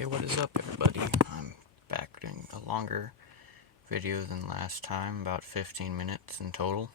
Hey, what is up, everybody? I'm back doing a longer video than last time, about 15 minutes in total.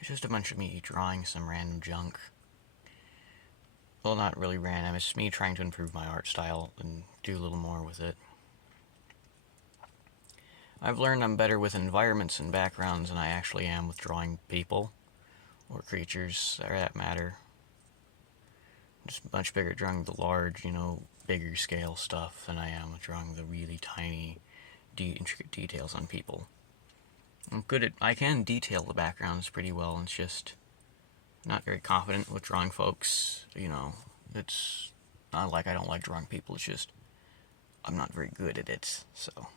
It's just a bunch of me drawing some random junk. Well, not really random, it's me trying to improve my art style and do a little more with it. I've learned I'm better with environments and backgrounds than I actually am with drawing people, or creatures, for that matter. Just much better at drawing the large, bigger scale stuff than I am with drawing the really tiny, intricate details on people. I can detail the backgrounds pretty well, and it's just not very confident with drawing folks. It's not like I don't like drawing people, it's just I'm not very good at it, so.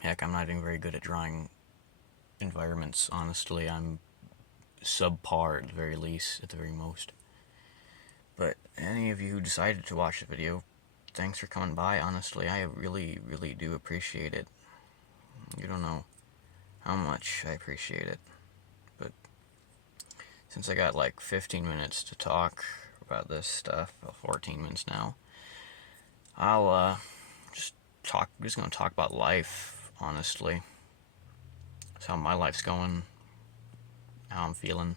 Heck, I'm not even very good at drawing environments, honestly. I'm subpar at the very least, at the very most. But any of you who decided to watch the video, thanks for coming by. Honestly, I really, really do appreciate it. You don't know how much I appreciate it. But since I got like 15 minutes to talk about this stuff, 14 minutes now, I'll just gonna talk about life, honestly. That's how my life's going, how I'm feeling.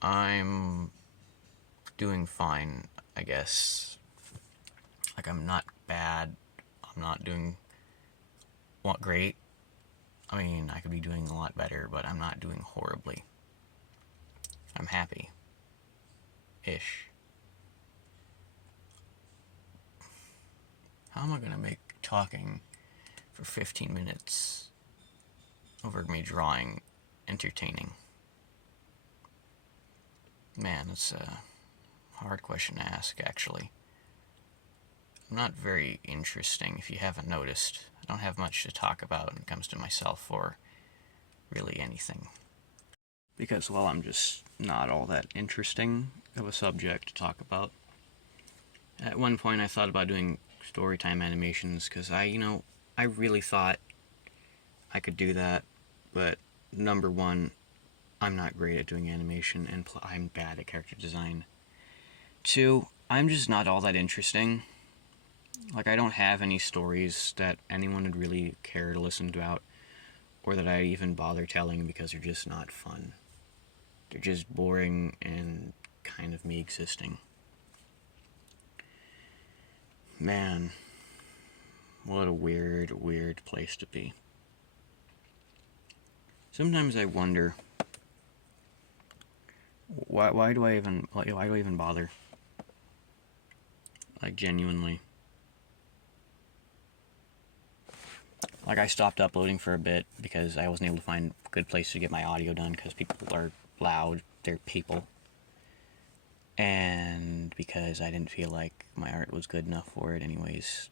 I'm doing fine, I guess. Like, I'm not bad. I'm not doing great. I mean, I could be doing a lot better, but I'm not doing horribly. I'm happy. Ish. How am I gonna make talking for 15 minutes over me drawing entertaining? Man, it's a hard question to ask, actually. I'm not very interesting, if you haven't noticed. I don't have much to talk about when it comes to myself or really anything. Because, well, I'm just not all that interesting of a subject to talk about. At one point I thought about doing storytime animations, because I really thought I could do that, but number one, I'm not great at doing animation, and I'm bad at character design. Two, I'm just not all that interesting. Like, I don't have any stories that anyone would really care to listen about, or that I even bother telling, because they're just not fun. They're just boring and kind of me existing. Man, what a weird, weird place to be. Sometimes I wonder, why do I even bother? Like, genuinely. Like, I stopped uploading for a bit because I wasn't able to find a good place to get my audio done, because people are loud, they're people. And because I didn't feel like my art was good enough for it anyways.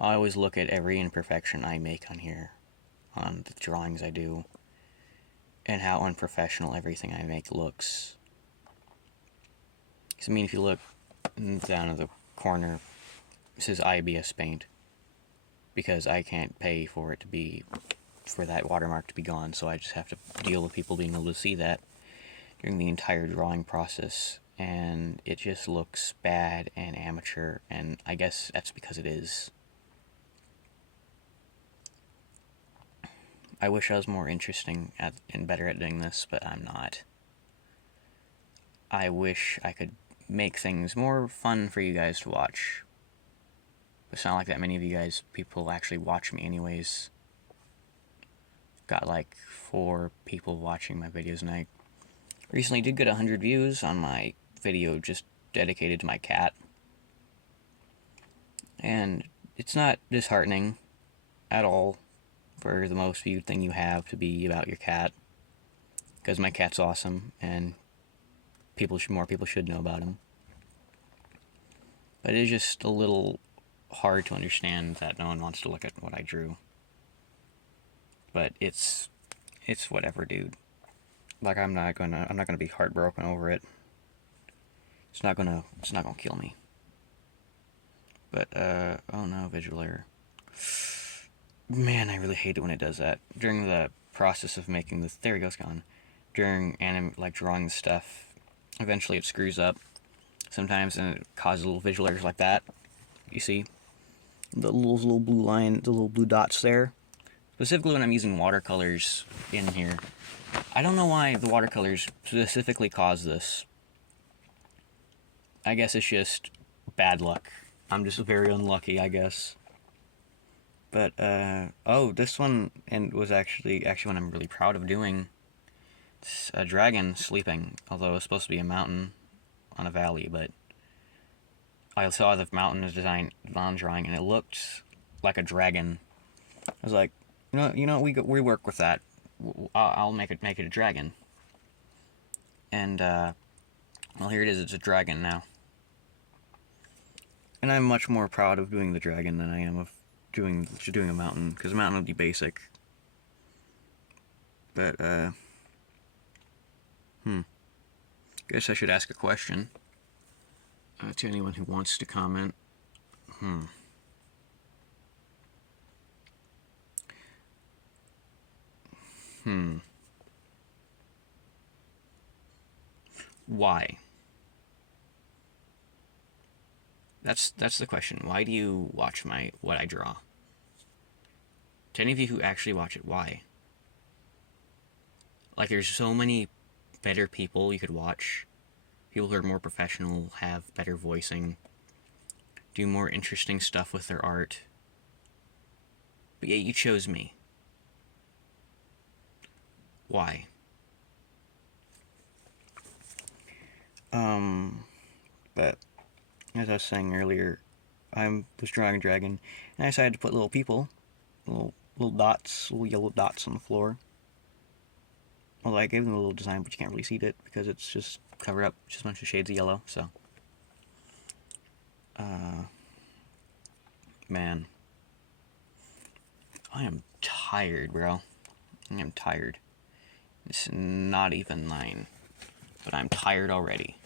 I always look at every imperfection I make on here, on the drawings I do, and how unprofessional everything I make looks. Because, I mean, if you look down at the corner, this is IBS paint, because I can't pay for that watermark to be gone, so I just have to deal with people being able to see that during the entire drawing process, and it just looks bad and amateur, and I guess that's because it is. I wish I was more interesting and better at doing this, but I'm not. I wish I could make things more fun for you guys to watch. It's not like that many of you people actually watch me anyways. Got like 4 people watching my videos, and I recently did get 100 views on my video just dedicated to my cat. And it's not disheartening at all for the most viewed thing you have to be about your cat, because my cat's awesome, and more people should know about him. But it is just a little hard to understand that no one wants to look at what I drew. But it's whatever, dude. Like, I'm not gonna be heartbroken over it. It's not gonna kill me. But oh no, visual error. Man, I really hate it when it does that. During the process of making this, there he goes, gone. during like drawing stuff. Eventually it screws up sometimes, and it causes little visual errors like that. You see the little blue line, the little blue dots there. Specifically when I'm using watercolors in here. I don't know why the watercolors specifically cause this. I guess it's just bad luck. I'm just very unlucky, I guess. But, oh, this one was actually one I'm really proud of doing. It's a dragon sleeping, although it was supposed to be a mountain on a valley, but I saw the mountain design on drawing, and it looked like a dragon. I was like, we work with that. I'll make it a dragon. And, well, here it is. It's a dragon now. And I'm much more proud of doing the dragon than I am of doing a mountain, because a mountain would be basic. But, guess I should ask a question to anyone who wants to comment. Why? That's the question. Why do you watch what I draw? To any of you who actually watch it, why? Like, there's so many better people you could watch. People who are more professional, have better voicing, do more interesting stuff with their art. But yet you chose me. Why? But as I was saying earlier, I was drawing a dragon, and I decided to put little people, little dots, little yellow dots on the floor. Well, I gave them a little design, but you can't really see it because it's just covered up, just a bunch of shades of yellow. So, man, I am tired, bro. I am tired. It's not even 9, but I'm tired already.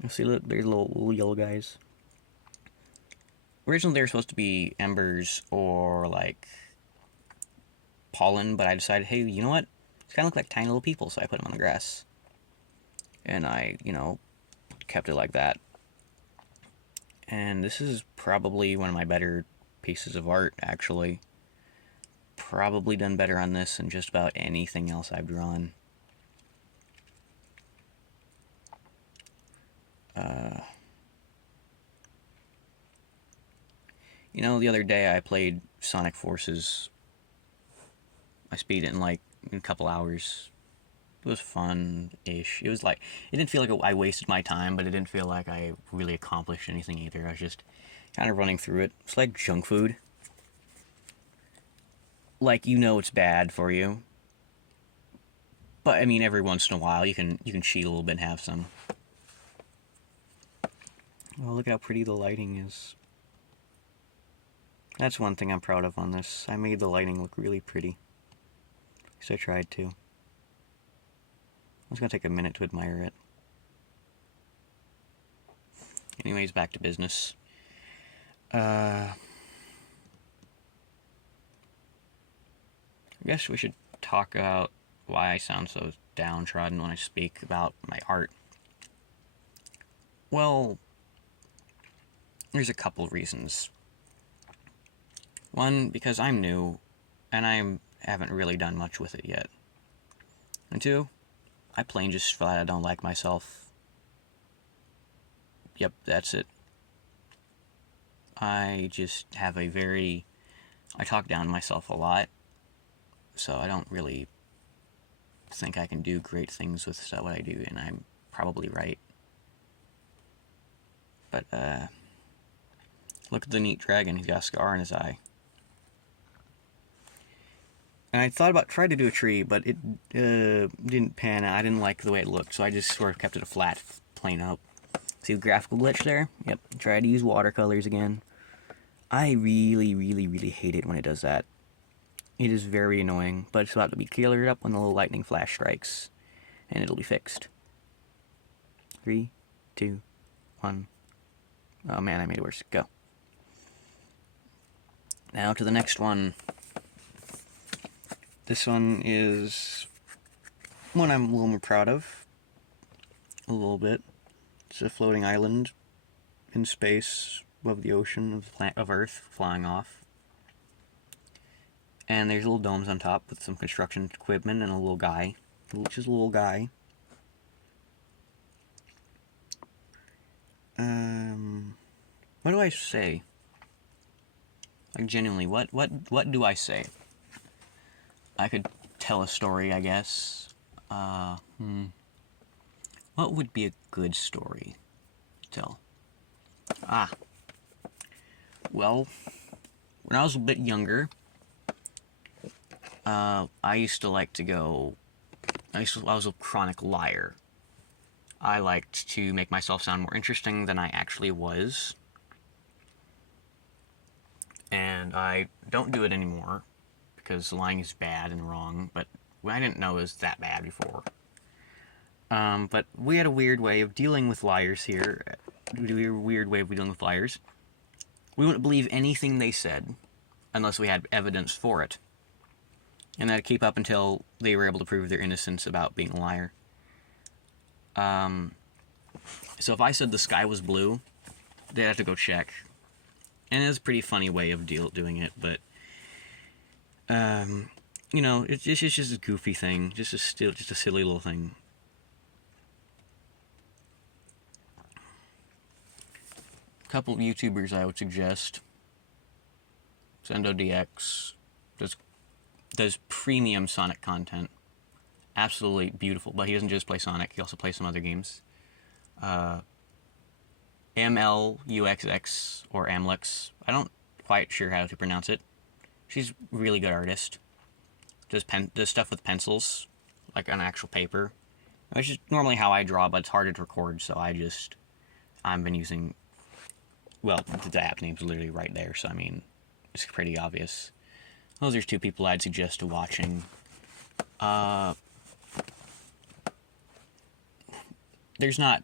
You'll see, look, there's little yellow guys. Originally, they were supposed to be embers or, like, pollen, but I decided, hey, you know what? It's kind of look like tiny little people, so I put them on the grass. And I, kept it like that. And this is probably one of my better pieces of art, actually. Probably done better on this than just about anything else I've drawn. The other day I played Sonic Forces. I speed it in like a couple hours. It was fun-ish. It was like, it didn't feel like I wasted my time, but it didn't feel like I really accomplished anything either. I was just kind of running through it. It's like junk food. Like, it's bad for you. But, I mean, every once in a while you can cheat a little bit and have some. Oh, look how pretty the lighting is. That's one thing I'm proud of on this. I made the lighting look really pretty. At least I tried to. It's gonna take a minute to admire it. Anyways, back to business. I guess we should talk about why I sound so downtrodden when I speak about my art. Well, there's a couple reasons. One, because I'm new, and I haven't really done much with it yet. And two, I plain just flat I don't like myself. Yep, that's it. I just have I talk down to myself a lot, so I don't really think I can do great things with stuff what I do, and I'm probably right. But, look at the neat dragon, he's got a scar in his eye. And I thought about trying to do a tree, but it didn't pan out. I didn't like the way it looked, so I just sort of kept it a flat, plain out. See the graphical glitch there? Yep, try to use watercolors again. I really, really, really hate it when it does that. It is very annoying, but it's about to be cleared up when the little lightning flash strikes, and it'll be fixed. 3, 2, 1. Oh man, I made it worse. Go. Now to the next one. This one is one I'm a little more proud of. A little bit. It's a floating island in space above the ocean of Earth, flying off. And there's little domes on top with some construction equipment and a little guy. Just a little guy. What do I say? Like, genuinely, what do I say? I could tell a story, I guess. What would be a good story to tell? Well, when I was a bit younger, I used to like to go... I was a chronic liar. I liked to make myself sound more interesting than I actually was. And I don't do it anymore, because lying is bad and wrong, but I didn't know it was that bad before. But we had a weird way of dealing with liars here. We wouldn't believe anything they said, unless we had evidence for it. And that'd keep up until they were able to prove their innocence about being a liar. So if I said the sky was blue, they'd have to go check. And it was a pretty funny way of doing it, but... you know, it's just a goofy thing. Just a silly little thing. A couple of YouTubers I would suggest. ZendoDX does premium Sonic content. Absolutely beautiful. But he doesn't just play Sonic, he also plays some other games. MLUXX or Amlux. I don't quite sure how to pronounce it. She's a really good artist. Does stuff with pencils, like on actual paper. Which is normally how I draw, but it's harder to record, so I've been using... Well, the app name's literally right there, so I mean, it's pretty obvious. Those are two people I'd suggest to watching. There's not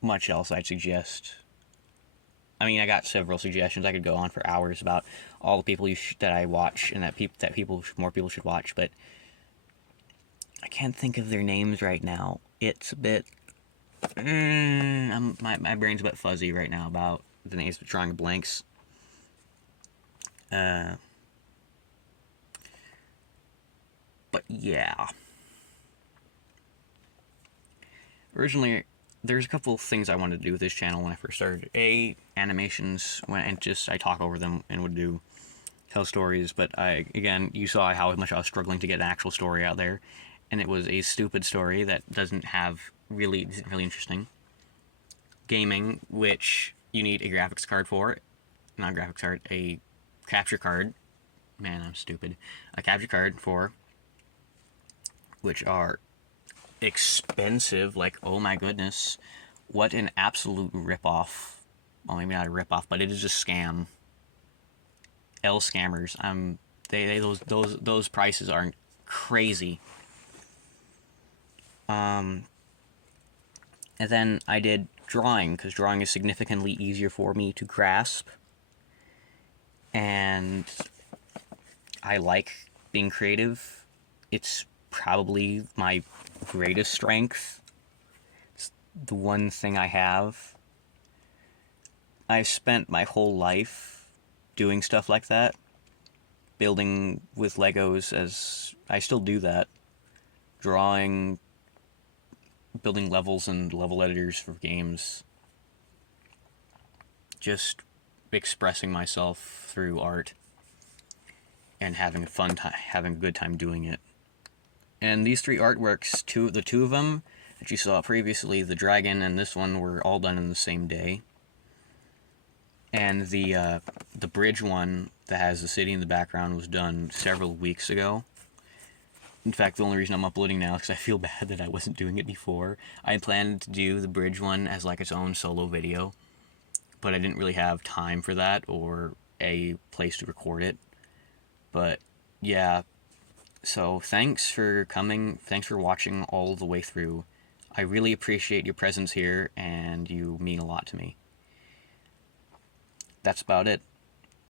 much else I'd suggest. I mean, I got several suggestions. I could go on for hours about all the people that I watch and that more people should watch, but I can't think of their names right now. It's a bit... my brain's a bit fuzzy right now about the names, drawing blanks. But yeah. Originally, there's a couple of things I wanted to do with this channel when I first started. Animations, I talk over them and would tell stories, but again, you saw how much I was struggling to get an actual story out there, and it was a stupid story that isn't really interesting. Gaming, which you need a graphics card for, not a graphics card, a capture card. Man, I'm stupid. A capture card for, which are expensive, like, oh my goodness, what an absolute ripoff. Well, maybe not a ripoff, but it is a scam. Scammers. Those prices are crazy. And then I did drawing, because drawing is significantly easier for me to grasp. And I like being creative. It's probably my greatest strength. It's the one thing I have. I've spent my whole life doing stuff like that. Building with Legos, as I still do that. Drawing, building levels and level editors for games. Just expressing myself through art. And having a good time doing it. And these three artworks, the two of them that you saw previously, the dragon and this one, were all done in the same day. And the bridge one that has the city in the background was done several weeks ago. In fact, the only reason I'm uploading now is because I feel bad that I wasn't doing it before. I planned to do the bridge one as like its own solo video, but I didn't really have time for that or a place to record it. But yeah, so thanks for coming, thanks for watching all the way through. I really appreciate your presence here, and you mean a lot to me. That's about it.